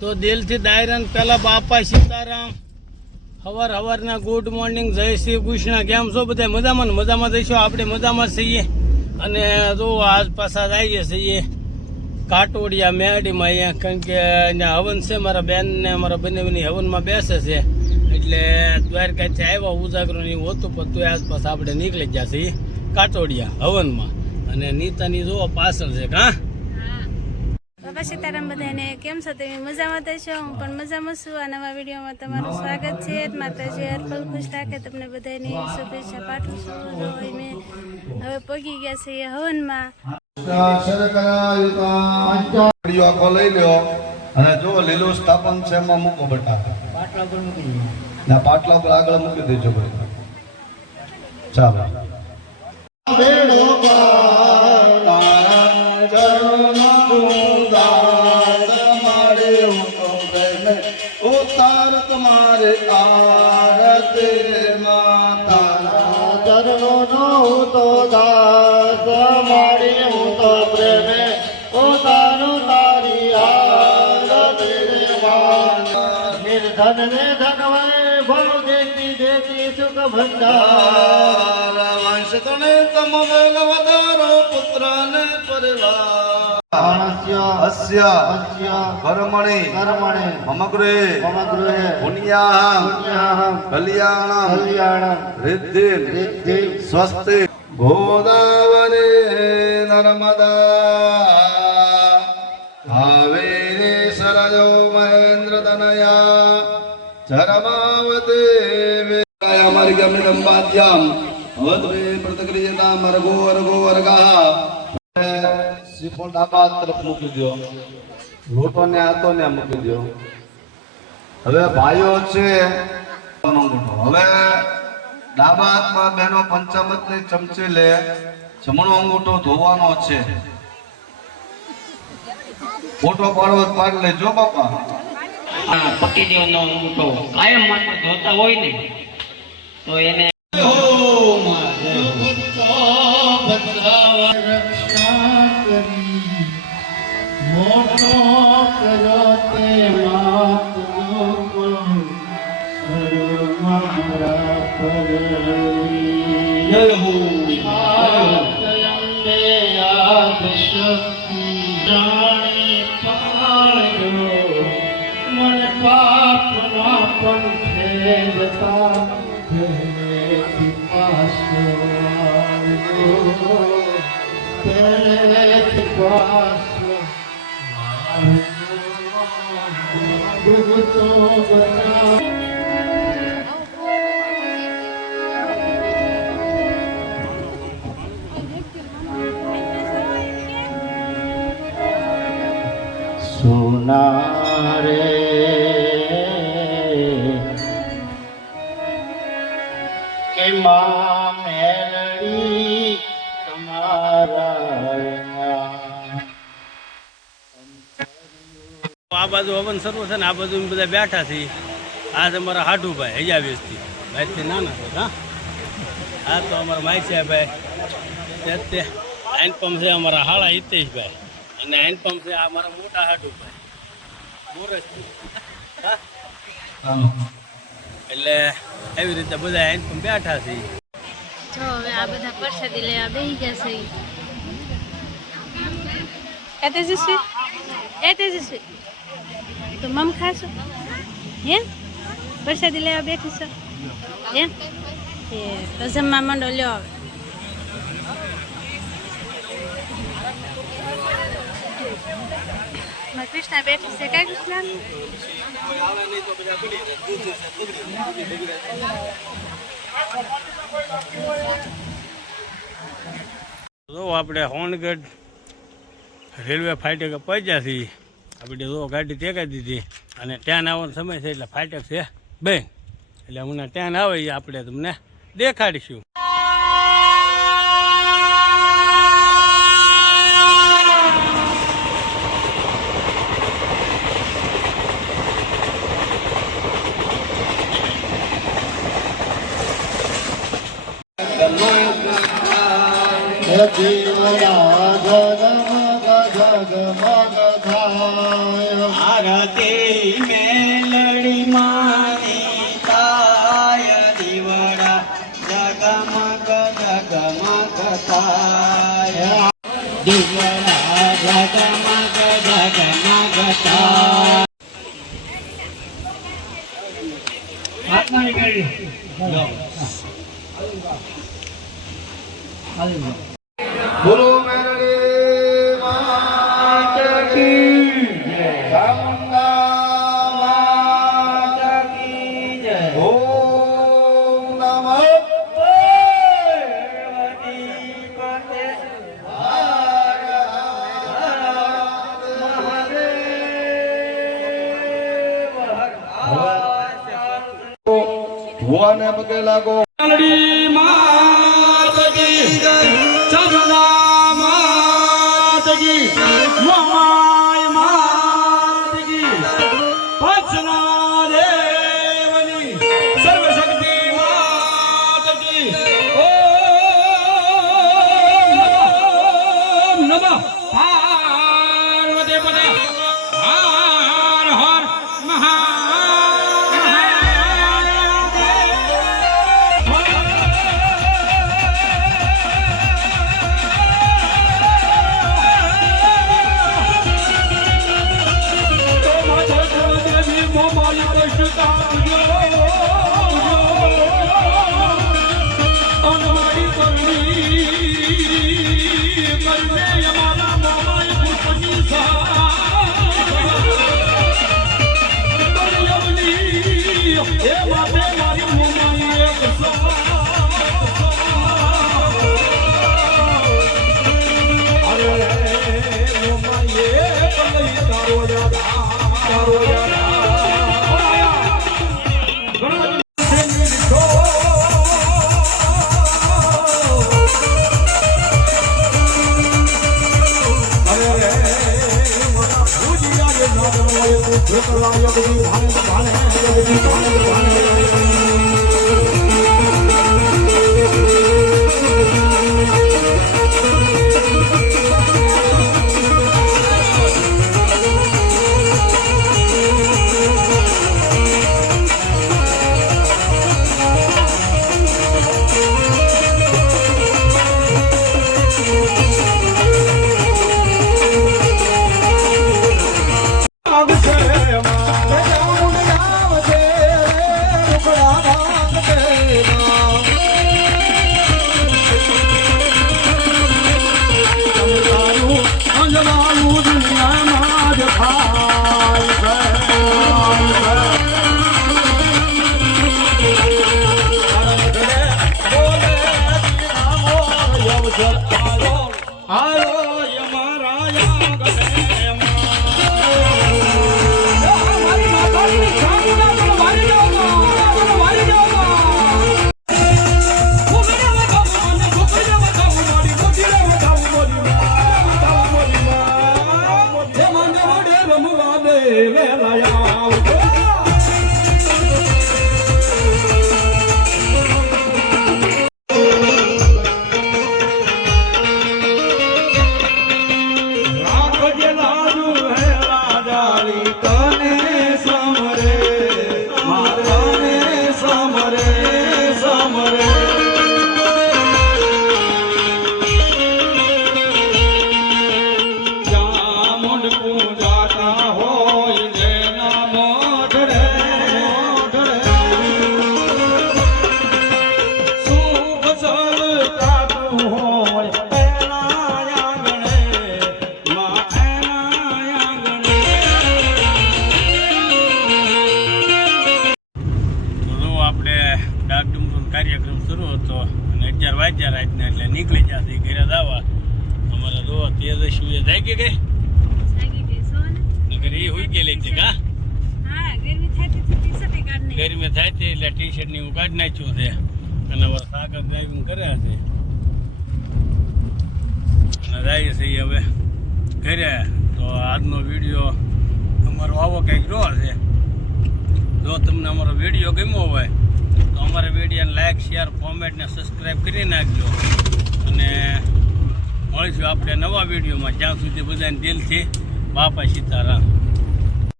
તો દિલથી દાયરાન પેલા બાપા સીતારામ હવારના ગુડ મોર્નિંગ જય શ્રી કૃષ્ણ. કેમ છો બધા? મજામાં ને મજામાં જઈશું. આપણે મજામાં છીએ. અને જો આજ પાછા જઈએ છીએ કાટોડિયા મેડીમાં અહીંયા, કારણ કે અહીંયા હવન છે. મારા બેન ને મારા બંનેની હવનમાં બેસે છે, એટલે દ્વારકાથી આવ્યા ઉજાગરો ને એવું હતું, પણ તો આસપાસ આપણે નીકળી ગયા છીએ કાટોડિયા હવનમાં. અને નીતાની જો પાછળ છે. હા બાપા સીતારામ બધાને કેમ છો? તમે મજામાં તો છો? હું પણ મજામાં છું. આ નવા વિડીયોમાં તમારું સ્વાગત છે. માતાજી હરપલ ખુશ રાખે તમને બધાની શુભેચ્છા પાઠવું છું. અમે હવે પગી ગયા છીએ હવનમાં. આખો લઈ લ્યો અને જો લીલું સ્થાપન છે એમાં મૂકો બેટા. પાટલા પર આગળ મૂકી દેજો બેટા. ચાલો. ઉતાર તમારે આરતી માતા ચરણો તો દાસ મારી હું તો પ્રેમે ઉતારું તારી આરતી માતા નિર્ધન ને ધનવાય ભવ દેતી દેતી સુખ ભંડાર વંશ તને તમ વેલ વધારો પુત્ર ને પરિવાર કર્મણિ મમગ્રે પુણ્યાહં કલ્યાણં રિદ્ધિ સ્વસ્તિ ગોદાવરી નર્મદા કાવેરી સરજો મહેન્દ્ર તનયા ચરમાવતી અમારી ગમિડમ વાદ્યામ ભવદ્વે પ્રતિક્રિયતા મર્ગો વર્ગો વર્ગા. શ્રીફળ ડાબા તરફ મૂકી દો, લોટો ને હાથો ને મૂકી દો. હવે ભાઈઓ છે, હવે ડાબા હાથમાં બહેનો પંચામૃત ની ચમચી લે, જમણો અંગૂઠો ધોવાનો છે. ફોટો પાડવો પાડી લેજો બાપા. પતિદેવનો અંગૂઠો કાયમ માટે ધોતા હોય ને તો એને મોટો કરો તે માતનો મારા પરલી અંબે યાદ શક્તિ જાણે પાડ્યો મન પાપના પંથે જતા ભેથી પાસો ભેથી પાસો સોના રે કે માં મેલડી તમારા આ બાજુ હવન શરૂ છે ને આ બાજુ બધા બેઠા છે. આ છે અમારા હાડુભાઈ હૈયાવેશથી, ભાઈથી નાના છે. હા આ તો અમારા માઈસિયાભાઈ, તે હેન્ડપંપ છે અમારા હાળા હિતેશભાઈ, અને હેન્ડપંપ છે આ મારા મોટા હાડુભાઈ મોરસથી. હા એટલે એવી રીતે બધા હેન્ડપંપ બેઠા છે. જો હવે આ બધા પ્રસાદી લેવા બેસી ગયા છે. એ તેજસ્વી તો મમ ખાશો? હે પ્રસાદી લેવા બેઠી છો? હે એ તો જમવા માંડો. લ્યો હવે મારી કૃષ્ણા બેઠી છે. કઈ કૃષ્ણા? જો આપણે હોનગઢ રેલવે ફાટકે પહોંચ્યા છીએ. આપણે જો ગાડી ટેકાઈ દીધી અને ટ્રેન આવવાનો સમય છે, એટલે ફાટક છે બે, એટલે હમણાં ટ્રેન આવે એ આપણે તમને દેખાડીશું. જીવના જગમગ જગમગ થાય આરતી મેલડી માની તાય દીવડા જગમગ જગમગ તાય દીવડા જગમગ જગમગ તાય આત્માની કરી બોલો મેરડી માત કી જય, ચામુંડા માત કી જય. ઓમ નમઃ ભુવાને પગે લાગો. મેલડી માત કી જય, ચામુંડા માત કી, મહામાય માત કી, પંચના દેવની સર્વશક્તિ માત કી. ઓમ નમઃ પાર્વતી પતે હર હર કાર્યક્રમ શરૂ હતો અને 11 વાગ્યા રાતના એટલે નીકળી જશે ઘરે જવા. અમારે જો તેજસ્વી જાગી ગઈ નગર એ હોઈ ગયેલી છે કા ગરમી થાય છે એટલે ટી શર્ટ ની હું કાઢી નાખ્યું છે અને હવે સાગર ડ્રાઇવિંગ કરે છે અને જાય છે હવે ઘરે. તો આજનો વિડીયો અમારો આવો કંઈક રહ્યો છે. જો તમને અમારો વિડીયો ગમ્યો હોય તો અમારા વિડીયોને લાઈક શેર કોમેન્ટ ને સબસ્ક્રાઈબ કરી નાખજો અને મળીશું આપણે નવા વિડીયોમાં. જ્યાં સુધી બધાને દિલથી બાપા સીતારામ.